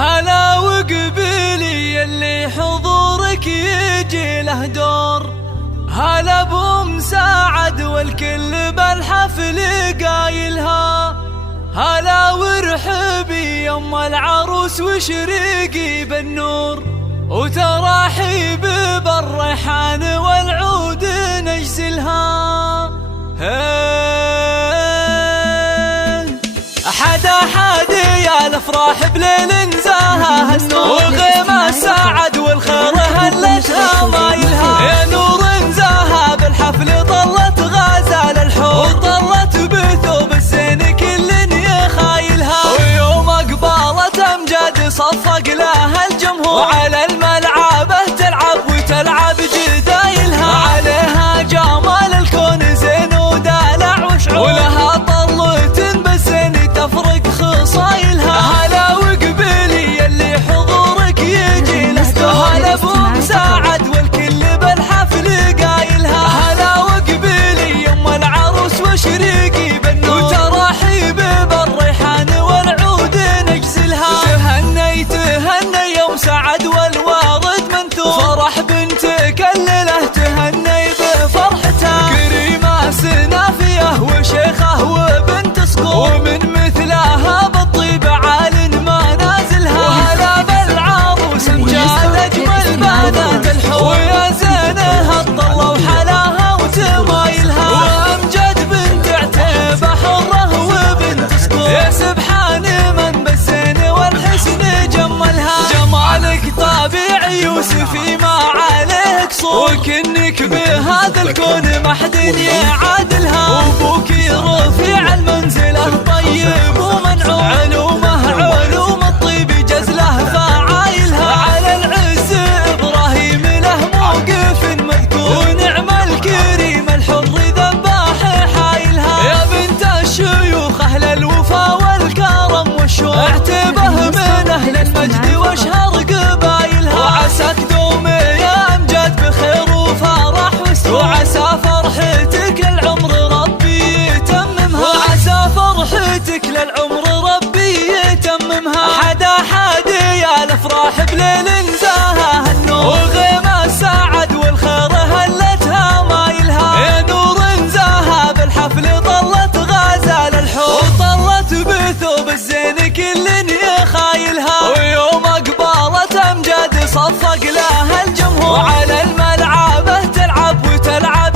هلا وقبيلي اللي حضورك يجي له دور، هلا ابو مساعد والكل بالحفل قايلها، هلا وارحبي يم العروس وشريقي بالنور، وتراحيب بالريحان والعود نجزلها. حدا يا الافراح بليل نزاها هالنور، وغيمة ساعد والخير هلتها مايلها، يا نور نزاها بالحفل طلت غازة للحور، طلت بثوب الزين كل يخايلها، ويوم اقبالت امجاد صفق لها الجمهور، وعلى الملعبه تلعب وتلعب جدايلها، عليها جمال الكون زين ودلع وشعور، ولها طلت بالزين تفرق خصايلها. هلا وقبيلي اللي حضورك يجي له دور، هلا ابو مساعد والكل بالحفل قايلها، هلا وقبيلي يم العروس وشريقي بالنور، وتراحيب بالريحان والعود نجزلها. تهني يوم سعد والوارد منثور، فرح بنتك الليله تهني بفرحتها، كريمه سنافيه وشيخه وبنت صقور، ومن مثلها بالطيب عال ما نازلها، وهلا بالعروس امجاد اجمل بنات الحور، ويا زينها الطله وحلاها وتمايلها، وامجد بنت عتيبه حره وبنت صقور، يا سبحان من بالزين والحسن جملها، جمالك طبيعي يوسفي ما عليه قصور، وكنك بهذا الكون ما حد يعادلها، وابوك رفيع المنزله طيب ومنعوم، علوم الطيب جزله فعايلها، على العز ابراهيم له موقف مذكور، ونعم الكريم الحر ذباح حايلها، يا بنت الشيوخ اهل الوفا والكرم والشوق، اعتبه من اهل المجد واشهر قبايلها، وعساك دومي يا امجاد بخير وفرح وسرور، وعسى فرحتك للعمر ربي يتممها، وعسى فرحتك للعمر ربي يتممها. حدا يا الافراح بليل نزاها هالنور، وغيمة ساعد والخير هلتها مايلها، يا نور نزاها بالحفل طلت غازة للحور، وطلت بثوب الزين كل يخايلها، ويوم اقبالت امجاد صفق لها الجمهور، وعلى الملعبه تلعب وتلعب